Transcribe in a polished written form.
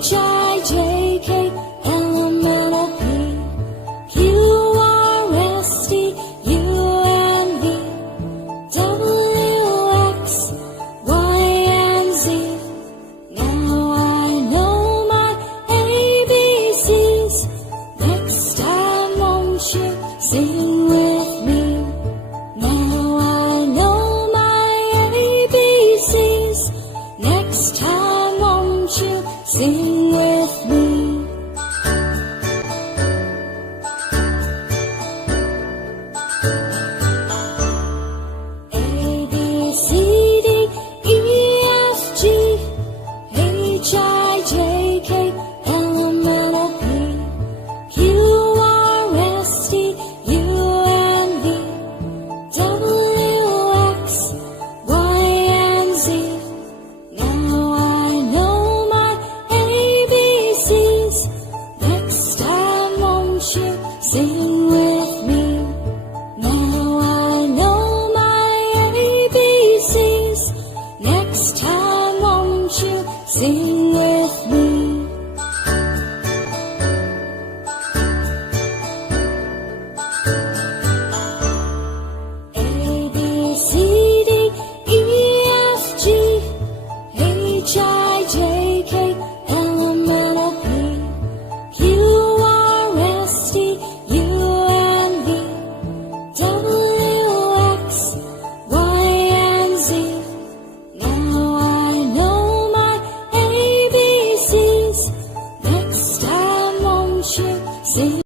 H-I-J-K, L-M-N-O-P, Q-R-S-T, U-N-V, W-X, Y-and-Z. Now I know my ABCs. Next time won't you sing with me? Now I know my ABCs. Next time won't you sing with me? A, B, C, D, E, F, G, H, I, J, K, L, M, N, O, P, Q, R, S, T, U, N, V, W, X, Y, and Z. Now I know my ABCs. Next time won't you sing with me? Now I know my ABCs. Next time won't you sing with me? A, B, C, D, E, F, G, H, I, J, K, L, M, N, O, P, Q, R, S, T, U, N, V, W, X, Y, and Z. Now I know my ABCs. Next time won't you sing?